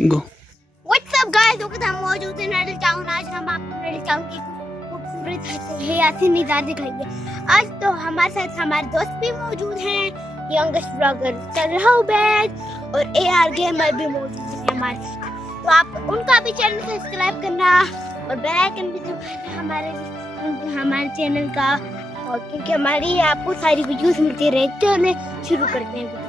गो। What's up guys, हम मौजूद हैं नडल टाउन। आज हम आपको नडल टाउन की खूबसूरत हयाती नज़ारे दिखाएंगे। आज तो हमारे साथ हमारे दोस्त भी मौजूद हैं, यंगेस्ट ब्लॉगर चरहूबैद और AR गेमर भी मौजूद हैं हमारे साथ। तो आप उनका भी चैनल सब्सक्राइब करना और बेल आइकन भी दबाना हमारे चैनल का, और क्योंकि हमारी आपको सारी वीडियोस मिलती रहे। चलिए शुरू करते हैं वीडियो।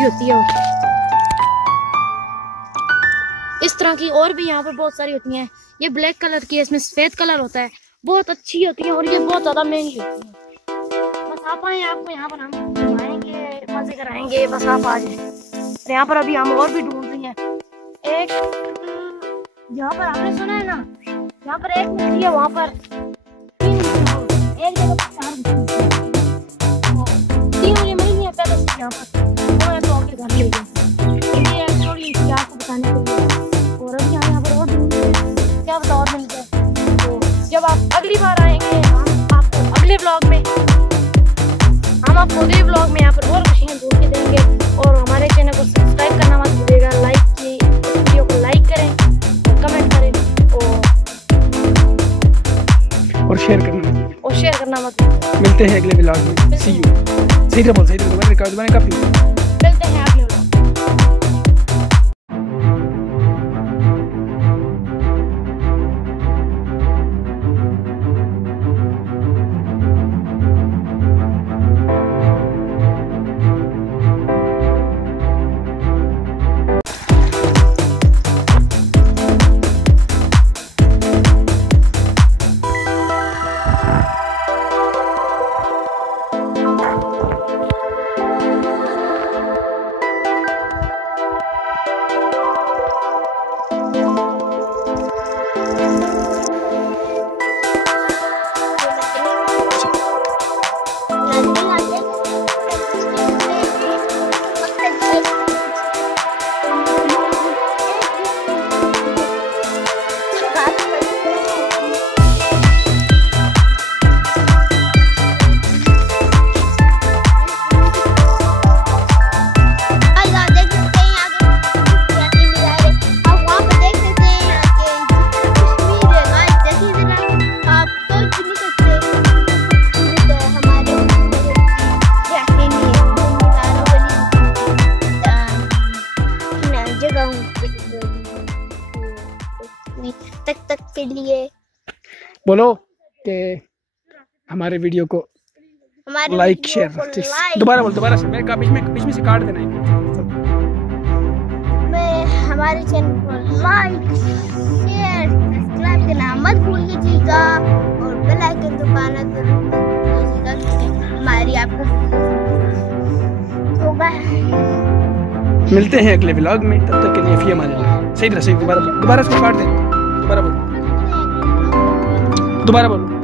होती है इस तरह की और भी यहाँ पर बहुत सारी होती हैं। ये ब्लैक कलर की है, इसमें सफेद कलर होता है, बहुत अच्छी होती है और ये बहुत ज्यादा महंगी होती है। बस आप आए, आपको यहाँ पर हम घुमाएंगे, मजे कराएंगे, बस आप आ जाए। और यहाँ पर अभी हम और भी ढूंढ रही हैं। एक यहाँ पर आपने सुना है ना, यहाँ पर एक मिलती है, वहाँ पर एक जगह पर 4 3 मुझे मिली है पहले से। यहाँ पर आपको बताने के लिए, और अभी यहाँ पर और क्या बताओ और मिल जाए। तो जब आप अगली बार आएंगे, हम आपको अगले ब्लॉग में यहाँ पर और खुशियाँ ढूंढ के देंगे। और हमारे चैनल को सब्सक्राइब करना मत भूलिएगा, लाइक की वीडियो को लाइक करें, कमेंट करें और शेयर करना मत भूलिएगा। मिलते हैं अगले ब्लॉग में। सी यू। सही से बोल, सही से दोबारा तक के लिए बोलो कि हमारे वीडियो को लाइक शेयर। दोबारा से मैं बीच में से काट देना है। मैं हमारे चैनल को लाइक शेयर सब्सक्राइब करना मत भूलिएगा और बेल आइकन दबाना जरूर भूलिएगा, क्योंकि हमारी आपको होगा। मिलते हैं अगले व्लॉग में, तब तक के लिए फी अमान अल्लाह। सही तरह से दोबारा से काट दें। दोबारा बोलो।